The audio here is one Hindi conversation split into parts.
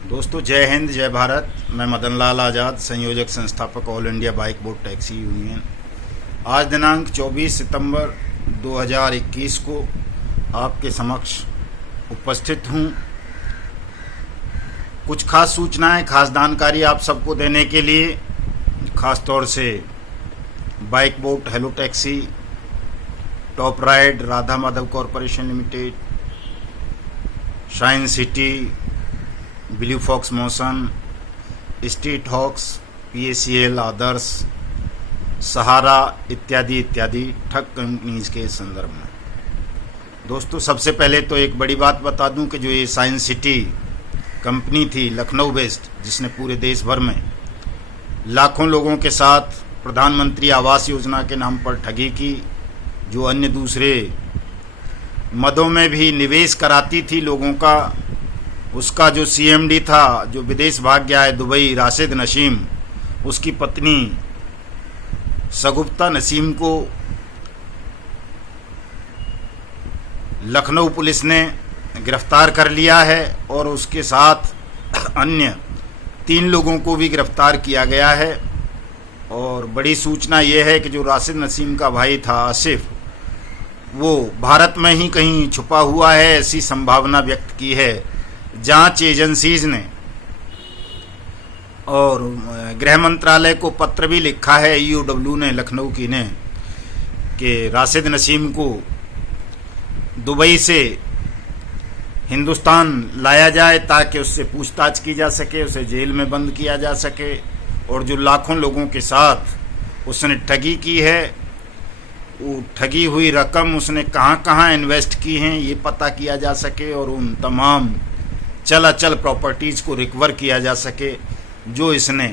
दोस्तों, जय हिंद, जय भारत। मैं मदन लाल आज़ाद, संयोजक संस्थापक all India bike board taxi union. आज दिनांक 24 सितंबर 2021 को आपके समक्ष उपस्थित हूँ कुछ खास सूचनाएं, खास जानकारी आप सबको देने के लिए। खास तौर से bike boat hello taxi, top ride, Radha Madhav corporation limited, shine city, blue fox motion, street hawks, PACL, Adarsh, Sahara इत्यादि इत्यादि ठग कंपनीज के संदर्भ में। दोस्तों, सबसे पहले तो एक बड़ी बात बता दूं कि जो ये साइंस सिटी कंपनी थी लखनऊ बेस्ड, जिसने पूरे देश भर में लाखों लोगों के साथ प्रधानमंत्री आवास योजना के नाम पर ठगी की, जो अन्य दूसरे मदों में भी निवेश कराती थी लोगों का, उसका जो CMD था, जो विदेश भाग गया है दुबई, राशिद नसीम, उसकी पत्नी सगुफ्ता नसीम को लखनऊ पुलिस ने गिरफ्तार कर लिया है और उसके साथ अन्य 3 लोगों को भी गिरफ्तार किया गया है। और बड़ी सूचना यह है कि जो राशिद नसीम का भाई था आसिफ, वो भारत में ही कहीं छुपा हुआ है, ऐसी संभावना व्यक्त की है जांच एजेंसीज ने। और गृह मंत्रालय को पत्र भी लिखा है EOW ने, लखनऊ की ने, कि राशिद नसीम को दुबई से हिंदुस्तान लाया जाए ताकि उससे पूछताछ की जा सके, उसे जेल में बंद किया जा सके, और जो लाखों लोगों के साथ उसने ठगी की है, वो ठगी हुई रकम उसने कहाँ कहाँ इन्वेस्ट की हैं ये पता किया जा सके, और उन तमाम चल अचल प्रॉपर्टीज को रिकवर किया जा सके जो इसने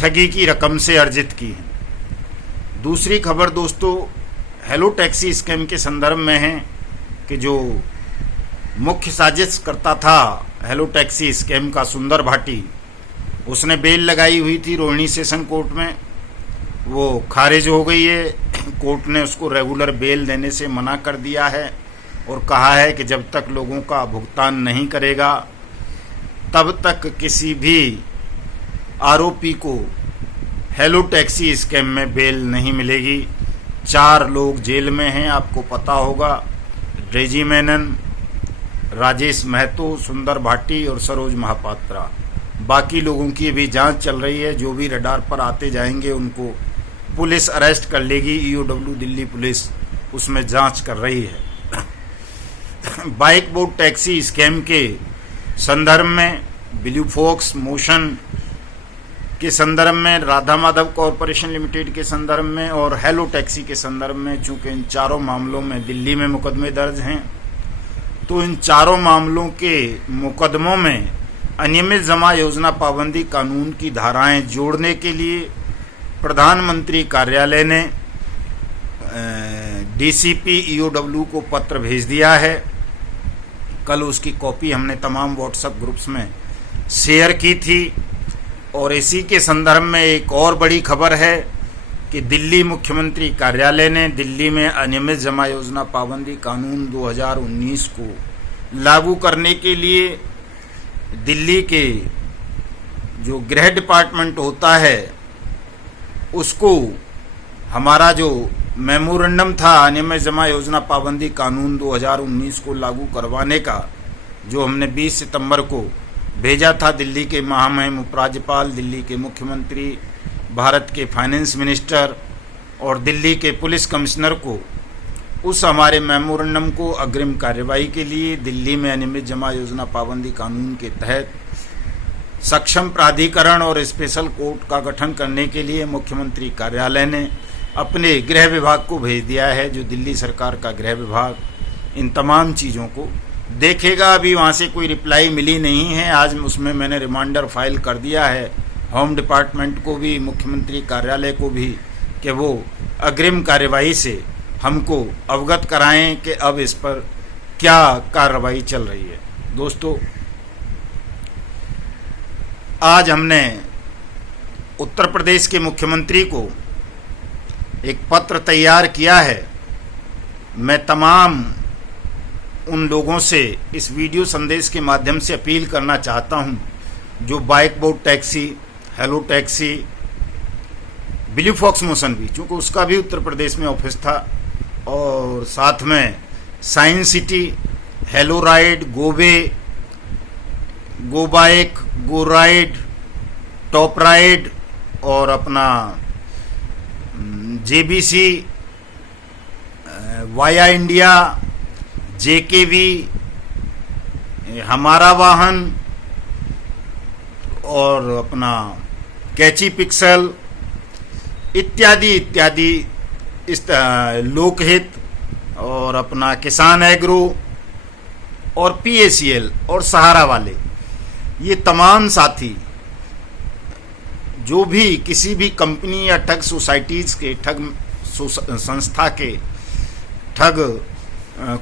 ठगी की रकम से अर्जित की है। दूसरी खबर दोस्तों हेलो टैक्सी स्कैम के संदर्भ में है कि जो मुख्य साजिश करता था हेलो टैक्सी स्कैम का, सुंदर भाटी, उसने बेल लगाई हुई थी रोहिणी सेशन कोर्ट में, वो खारिज हो गई है। कोर्ट ने उसको रेगुलर बेल देने से मना कर दिया है और कहा है कि जब तक लोगों का भुगतान नहीं करेगा तब तक किसी भी आरोपी को हेलो टैक्सी स्कैम में बेल नहीं मिलेगी। 4 लोग जेल में हैं, आपको पता होगा, रेजी मेनन, राजेश महतो, सुंदर भाटी और सरोज महापात्रा। बाकी लोगों की भी जांच चल रही है, जो भी रडार पर आते जाएंगे उनको पुलिस अरेस्ट कर लेगी। EOW दिल्ली पुलिस उसमें जांच कर रही है। बाइक बोट टैक्सी स्कैम के संदर्भ में, ब्लू फॉक्स मोशन के संदर्भ में, राधा माधव कॉरपोरेशन लिमिटेड के संदर्भ में और हेलो टैक्सी के संदर्भ में, चूंकि इन चारों मामलों में दिल्ली में मुकदमे दर्ज हैं, तो इन चारों मामलों के मुकदमों में अनियमित जमा योजना पाबंदी कानून की धाराएं जोड़ने के लिए प्रधानमंत्री कार्यालय ने DCP EOW को पत्र भेज दिया है। कल उसकी कॉपी हमने तमाम व्हाट्सएप ग्रुप्स में शेयर की थी। और इसी के संदर्भ में एक और बड़ी खबर है कि दिल्ली मुख्यमंत्री कार्यालय ने दिल्ली में अनियमित जमा योजना पाबंदी कानून 2019 को लागू करने के लिए दिल्ली के जो गृह डिपार्टमेंट होता है उसको हमारा जो मेमोरेंडम था अनियमित जमा योजना पाबंदी कानून 2019 को लागू करवाने का, जो हमने 20 सितंबर को भेजा था दिल्ली के महामहिम उपराज्यपाल, दिल्ली के मुख्यमंत्री, भारत के फाइनेंस मिनिस्टर और दिल्ली के पुलिस कमिश्नर को, उस हमारे मेमोरेंडम को अग्रिम कार्यवाही के लिए दिल्ली में अनियमित जमा योजना पाबंदी कानून के तहत सक्षम प्राधिकरण और स्पेशल कोर्ट का गठन करने के लिए मुख्यमंत्री कार्यालय ने अपने गृह विभाग को भेज दिया है। जो दिल्ली सरकार का गृह विभाग इन तमाम चीज़ों को देखेगा। अभी वहाँ से कोई रिप्लाई मिली नहीं है। आज उसमें मैंने रिमाइंडर फाइल कर दिया है होम डिपार्टमेंट को भी, मुख्यमंत्री कार्यालय को भी, कि वो अग्रिम कार्यवाही से हमको अवगत कराएं कि अब इस पर क्या कार्रवाई चल रही है। दोस्तों, आज हमने उत्तर प्रदेश के मुख्यमंत्री को एक पत्र तैयार किया है। मैं तमाम उन लोगों से इस वीडियो संदेश के माध्यम से अपील करना चाहता हूं जो bike boat taxi, hello taxi, बिली फॉक्स मोशन भी, चूँकि उसका भी उत्तर प्रदेश में ऑफिस था, और साथ में साइंस सिटी, हेलो राइड, गोवे, गो बाइक, गो राइड, टॉप राइड और अपना जेबीसी, वाया इंडिया, जेकेवी, हमारा वाहन और अपना कैची पिक्सल इत्यादि इत्यादि, इस लोकहित और अपना किसान एग्रो और पीएसीएल और सहारा वाले, ये तमाम साथी जो भी किसी भी कंपनी या ठग सोसाइटीज़ के, ठग संस्था के, ठग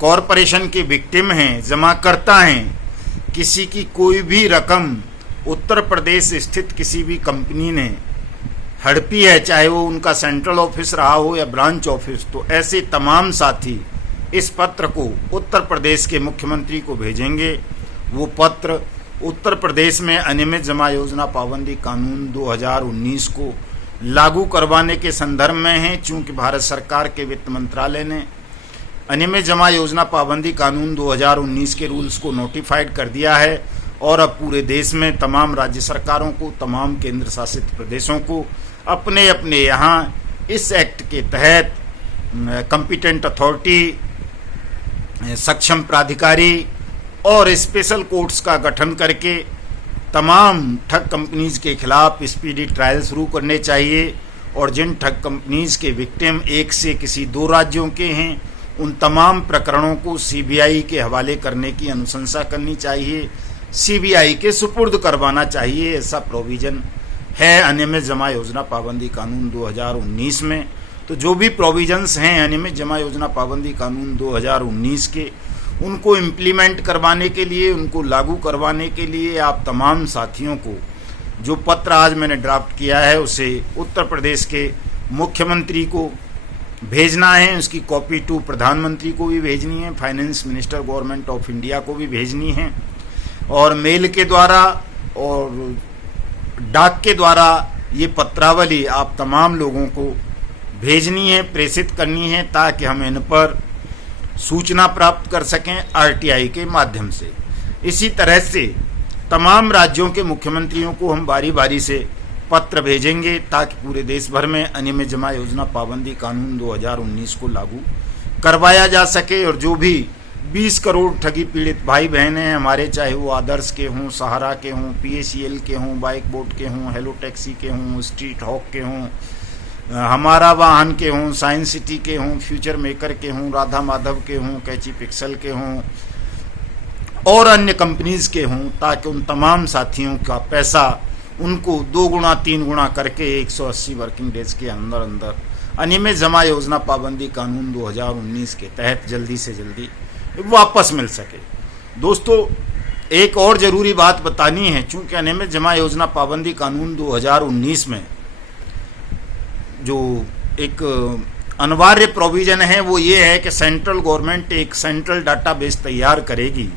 कॉरपोरेशन के विक्टिम हैं, जमा करता हैं, किसी की कोई भी रकम उत्तर प्रदेश स्थित किसी भी कंपनी ने हड़पी है, चाहे वो उनका सेंट्रल ऑफिस रहा हो या ब्रांच ऑफिस, तो ऐसे तमाम साथी इस पत्र को उत्तर प्रदेश के मुख्यमंत्री को भेजेंगे। वो पत्र उत्तर प्रदेश में अनियमित जमा योजना पाबंदी कानून 2019 को लागू करवाने के संदर्भ में है। चूंकि भारत सरकार के वित्त मंत्रालय ने अनियमित जमा योजना पाबंदी कानून 2019 के रूल्स को नोटिफाइड कर दिया है और अब पूरे देश में तमाम राज्य सरकारों को, तमाम केंद्र शासित प्रदेशों को अपने अपने यहाँ इस एक्ट के तहत कॉम्पिटेंट अथॉरिटी, सक्षम प्राधिकारी और स्पेशल कोर्ट्स का गठन करके तमाम ठग कंपनीज के खिलाफ स्पीडी ट्रायल शुरू करने चाहिए और जिन ठग कंपनीज के विक्टिम एक से किसी 2 राज्यों के हैं, उन तमाम प्रकरणों को सीबीआई के हवाले करने की अनुशंसा करनी चाहिए, सीबीआई के सुपुर्द करवाना चाहिए। ऐसा प्रोविज़न है अनियमित जमा योजना पाबंदी कानून 2019 में। तो जो भी प्रोविजंस हैं अनियमित जमा योजना पाबंदी कानून 2019 के, उनको इम्प्लीमेंट करवाने के लिए, उनको लागू करवाने के लिए आप तमाम साथियों को जो पत्र आज मैंने ड्राफ्ट किया है उसे उत्तर प्रदेश के मुख्यमंत्री को भेजना है। उसकी कॉपी टू प्रधानमंत्री को भी भेजनी है, finance minister government of India को भी भेजनी है, और मेल के द्वारा और डाक के द्वारा ये पत्रावली आप तमाम लोगों को भेजनी है, प्रेषित करनी है, ताकि हम इन पर सूचना प्राप्त कर सकें आरटीआई के माध्यम से। इसी तरह से तमाम राज्यों के मुख्यमंत्रियों को हम बारी बारी से पत्र भेजेंगे ताकि पूरे देश भर में अनियमित जमा योजना पाबंदी कानून 2019 को लागू करवाया जा सके। और जो भी 20 करोड़ ठगी पीड़ित भाई बहन हैं हमारे, चाहे वो आदर्श के हों, सहारा के हों, पीएसीएल के हों, बाइक बोट के हों, हेलो टैक्सी के हों, स्ट्रीट हॉक के हों, हमारा वाहन के हों, साइंस सिटी के हों, फ्यूचर मेकर के हों, राधा माधव के हों, कैची पिक्सल के हों और अन्य कंपनीज के हों, ताकि उन तमाम साथियों का पैसा उनको 2 गुना 3 गुना करके 180 वर्किंग डेज के अंदर अंदर अनियमित जमा योजना पाबंदी कानून 2019 के तहत जल्दी से जल्दी वापस मिल सके। दोस्तों, एक और ज़रूरी बात बतानी है। चूँकि अनियमित जमा योजना पाबंदी कानून 2019 में जो एक अनिवार्य प्रोविज़न है वो ये है कि सेंट्रल गवर्नमेंट एक सेंट्रल डाटाबेस तैयार करेगी।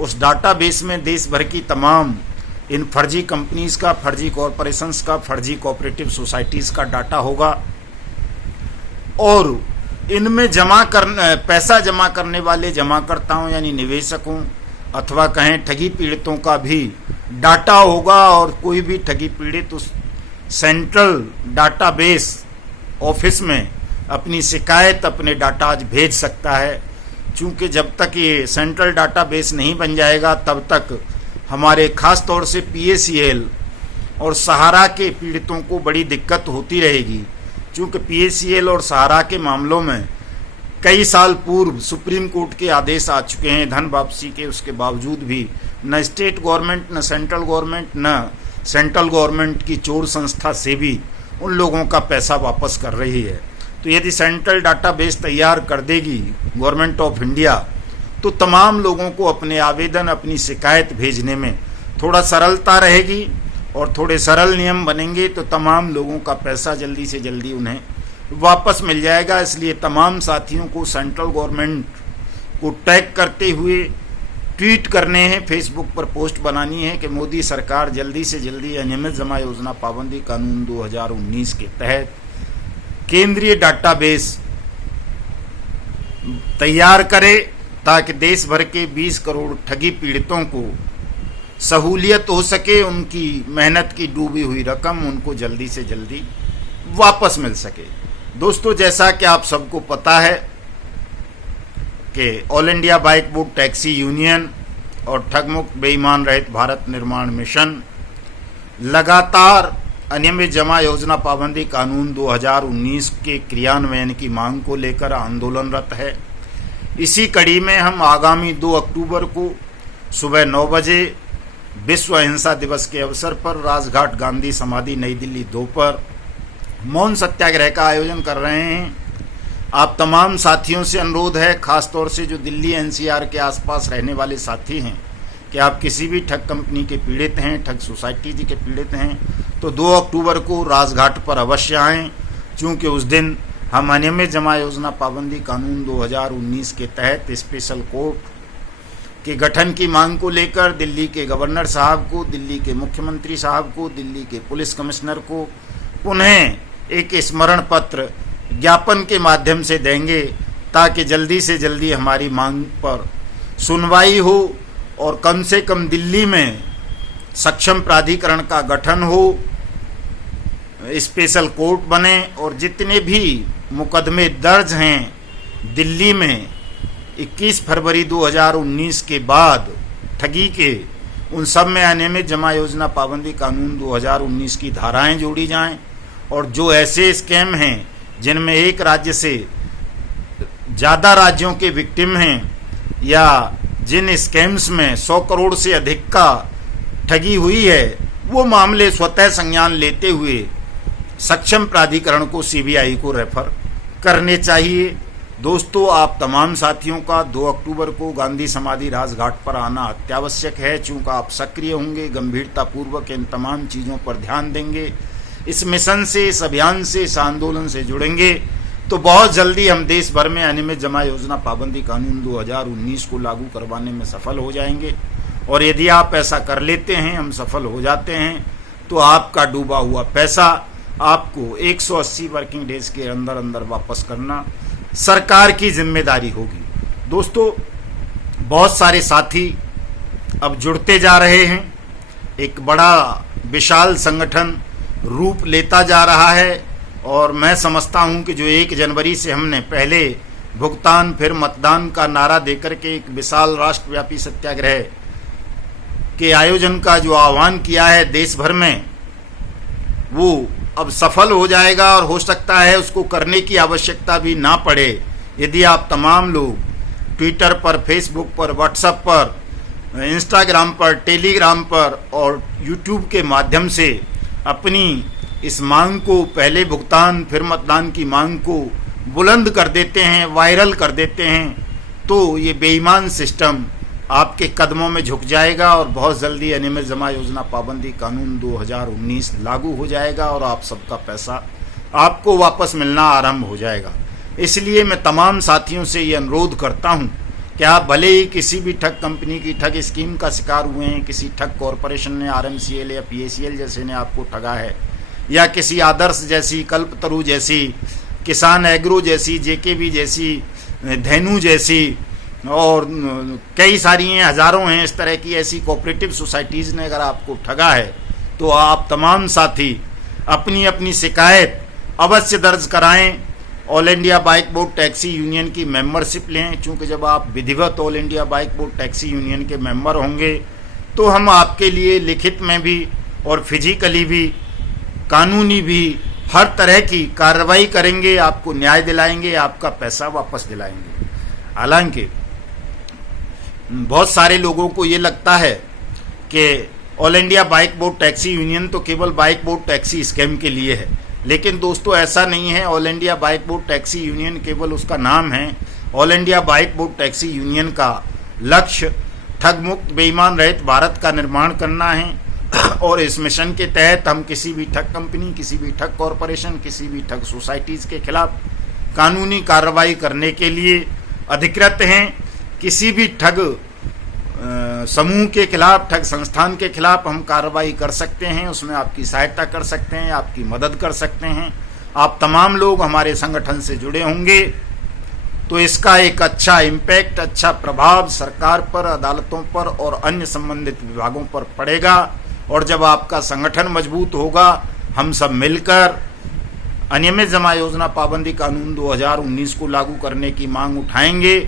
उस डाटाबेस में देश भर की तमाम इन फर्जी कंपनीज़ का, फर्जी कॉरपोरेशंस का, फर्जी कोऑपरेटिव सोसाइटीज़ का डाटा होगा और इनमें पैसा जमा करने वाले जमाकर्ताओं यानी निवेशकों अथवा कहें ठगी पीड़ितों का भी डाटा होगा। और कोई भी ठगी पीड़ित उस सेंट्रल डाटाबेस ऑफिस में अपनी शिकायत, अपने डाटा आज भेज सकता है। चूँकि जब तक ये सेंट्रल डाटाबेस नहीं बन जाएगा तब तक हमारे ख़ास तौर से पीएसीएल और सहारा के पीड़ितों को बड़ी दिक्कत होती रहेगी। चूँकि पीएसीएल और सहारा के मामलों में कई साल पूर्व सुप्रीम कोर्ट के आदेश आ चुके हैं धन वापसी के, उसके बावजूद भी न स्टेट गवर्नमेंट, न सेंट्रल गवर्नमेंट, न सेंट्रल गवर्नमेंट की चोर संस्था से भी उन लोगों का पैसा वापस कर रही है। तो यदि सेंट्रल डाटाबेस तैयार कर देगी गवर्नमेंट ऑफ इंडिया तो तमाम लोगों को अपने आवेदन, अपनी शिकायत भेजने में थोड़ा सरलता रहेगी और थोड़े सरल नियम बनेंगे तो तमाम लोगों का पैसा जल्दी से जल्दी उन्हें वापस मिल जाएगा। इसलिए तमाम साथियों को सेंट्रल गवर्नमेंट को टैग करते हुए ट्वीट करने हैं, फेसबुक पर पोस्ट बनानी है कि मोदी सरकार जल्दी से जल्दी अनियमित जमा योजना पाबंदी कानून 2019 के तहत केंद्रीय डाटाबेस तैयार करे ताकि देश भर के 20 करोड़ ठगी पीड़ितों को सहूलियत हो सके, उनकी मेहनत की डूबी हुई रकम उनको जल्दी से जल्दी वापस मिल सके। दोस्तों, जैसा कि आप सबको पता है कि all India bike book taxi union और ठगमुक्त बेईमान रहित भारत निर्माण मिशन लगातार अनियमित जमा योजना पाबंदी कानून 2019 के क्रियान्वयन की मांग को लेकर आंदोलनरत है। इसी कड़ी में हम आगामी 2 अक्टूबर को सुबह 9 बजे विश्व अहिंसा दिवस के अवसर पर राजघाट गांधी समाधि नई दिल्ली 2 पर मौन सत्याग्रह का आयोजन कर रहे हैं। आप तमाम साथियों से अनुरोध है, खासतौर से जो दिल्ली एनसीआर के आसपास रहने वाले साथी हैं, कि आप किसी भी ठग कंपनी के पीड़ित हैं, ठग सोसाइटी के पीड़ित हैं, तो 2 अक्टूबर को राजघाट पर अवश्य आएँ, चूँकि उस दिन हम अनियमित जमा योजना पाबंदी कानून 2019 के तहत स्पेशल कोर्ट के गठन की मांग को लेकर दिल्ली के गवर्नर साहब को, दिल्ली के मुख्यमंत्री साहब को, दिल्ली के पुलिस कमिश्नर को पुनः एक स्मरण पत्र ज्ञापन के माध्यम से देंगे, ताकि जल्दी से जल्दी हमारी मांग पर सुनवाई हो और कम से कम दिल्ली में सक्षम प्राधिकरण का गठन हो, स्पेशल कोर्ट बने और जितने भी मुकदमे दर्ज हैं दिल्ली में 21 फरवरी 2019 के बाद ठगी के, उन सब में अनियमित जमा योजना पाबंदी कानून 2019 की धाराएं जोड़ी जाएं, और जो ऐसे स्कैम हैं जिनमें एक राज्य से ज़्यादा राज्यों के विक्टिम हैं या जिन स्कैम्स में 100 करोड़ से अधिक का ठगी हुई है, वो मामले स्वतः संज्ञान लेते हुए सक्षम प्राधिकरण को, सीबीआई को रेफर करने चाहिए। दोस्तों, आप तमाम साथियों का 2 अक्टूबर को गांधी समाधि राजघाट पर आना अत्यावश्यक है, चूँकि आप सक्रिय होंगे, गंभीरतापूर्वक इन तमाम चीज़ों पर ध्यान देंगे, इस मिशन से, इस अभियान से, इस आंदोलन से जुड़ेंगे, तो बहुत जल्दी हम देश भर में अनियमित जमा योजना पाबंदी कानून 2019 को लागू करवाने में सफल हो जाएंगे। और यदि आप ऐसा कर लेते हैं, हम सफल हो जाते हैं, तो आपका डूबा हुआ पैसा आपको 180 वर्किंग डेज के अंदर अंदर वापस करना सरकार की जिम्मेदारी होगी। दोस्तों, बहुत सारे साथी अब जुड़ते जा रहे हैं, एक बड़ा विशाल संगठन रूप लेता जा रहा है, और मैं समझता हूं कि जो 1 जनवरी से हमने पहले भुगतान फिर मतदान का नारा देकर के एक विशाल राष्ट्रव्यापी सत्याग्रह के आयोजन का जो आह्वान किया है देश भर में, वो अब सफल हो जाएगा, और हो सकता है उसको करने की आवश्यकता भी ना पड़े यदि आप तमाम लोग ट्विटर पर, फेसबुक पर, व्हाट्सएप पर, इंस्टाग्राम पर, टेलीग्राम पर और यूट्यूब के माध्यम से अपनी इस मांग को, पहले भुगतान फिर मतदान की मांग को बुलंद कर देते हैं, वायरल कर देते हैं, तो ये बेईमान सिस्टम आपके कदमों में झुक जाएगा और बहुत जल्दी अनियमित जमा योजना पाबंदी कानून 2019 लागू हो जाएगा और आप सबका पैसा आपको वापस मिलना आरंभ हो जाएगा। इसलिए मैं तमाम साथियों से ये अनुरोध करता हूँ कि आप भले ही किसी भी ठग कंपनी की ठग स्कीम का शिकार हुए हैं, किसी ठग कॉरपोरेशन ने, RMCL या PACL जैसे ने आपको ठगा है, या किसी आदर्श जैसी, कल्पतरु जैसी, किसान एग्रो जैसी, JKB जैसी, धेनु जैसी और कई सारी हैं, हज़ारों हैं इस तरह की ऐसी कोऑपरेटिव सोसाइटीज़ ने अगर आपको ठगा है, तो आप तमाम साथी अपनी अपनी शिकायत अवश्य दर्ज कराएं। All India bike board taxi union की मेंबरशिप लें, चूँकि जब आप विधिवत all India bike board taxi union के मेंबर होंगे तो हम आपके लिए लिखित में भी और फिजिकली भी, कानूनी भी हर तरह की कार्रवाई करेंगे, आपको न्याय दिलाएंगे, आपका पैसा वापस दिलाएंगे। हालांकि बहुत सारे लोगों को ये लगता है कि all India bike board taxi union तो केवल बाइक बोर्ड टैक्सी स्कैम के लिए है, लेकिन दोस्तों ऐसा नहीं है। All India bike board taxi union केवल उसका नाम है। All India bike board taxi union का लक्ष्य ठग मुक्त बेईमान रहित भारत का निर्माण करना है और इस मिशन के तहत हम किसी भी ठग कंपनी, किसी भी ठग कॉरपोरेशन, किसी भी ठग सोसाइटीज़ के खिलाफ कानूनी कार्रवाई करने के लिए अधिकृत हैं। किसी भी ठग समूह के खिलाफ, ठग संस्थान के खिलाफ हम कार्रवाई कर सकते हैं, उसमें आपकी सहायता कर सकते हैं, आपकी मदद कर सकते हैं। आप तमाम लोग हमारे संगठन से जुड़े होंगे तो इसका एक अच्छा इम्पैक्ट, अच्छा प्रभाव सरकार पर, अदालतों पर और अन्य संबंधित विभागों पर पड़ेगा। और जब आपका संगठन मजबूत होगा, हम सब मिलकर अनियमित जमा योजना पाबंदी कानून 2019 को लागू करने की मांग उठाएंगे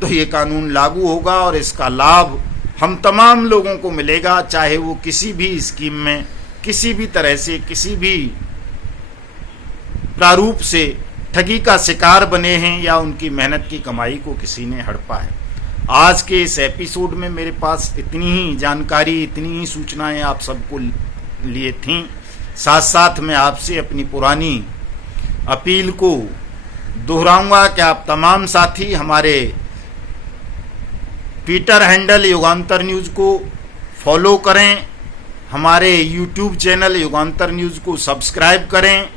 तो ये कानून लागू होगा और इसका लाभ हम तमाम लोगों को मिलेगा, चाहे वो किसी भी स्कीम में, किसी भी तरह से, किसी भी प्रारूप से ठगी का शिकार बने हैं या उनकी मेहनत की कमाई को किसी ने हड़पा है। आज के इस एपिसोड में मेरे पास इतनी ही जानकारी, इतनी ही सूचनाएं आप सबको लिए थीं। साथ साथ मैं आपसे अपनी पुरानी अपील को दोहराऊंगा कि आप तमाम साथी हमारे ट्विटर हैंडल युगांतर न्यूज़ को फॉलो करें, हमारे यूट्यूब चैनल युगांतर न्यूज़ को सब्सक्राइब करें,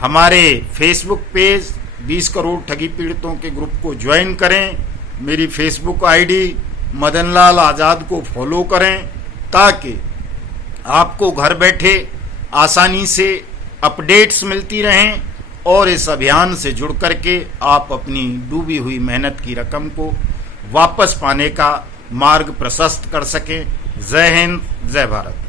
हमारे फेसबुक पेज 20 करोड़ ठगी पीड़ितों के ग्रुप को ज्वाइन करें, मेरी फेसबुक आईडी मदनलाल आज़ाद को फॉलो करें ताकि आपको घर बैठे आसानी से अपडेट्स मिलती रहें और इस अभियान से जुड़ करके आप अपनी डूबी हुई मेहनत की रकम को वापस पाने का मार्ग प्रशस्त कर सकें। जय हिंद, जय भारत।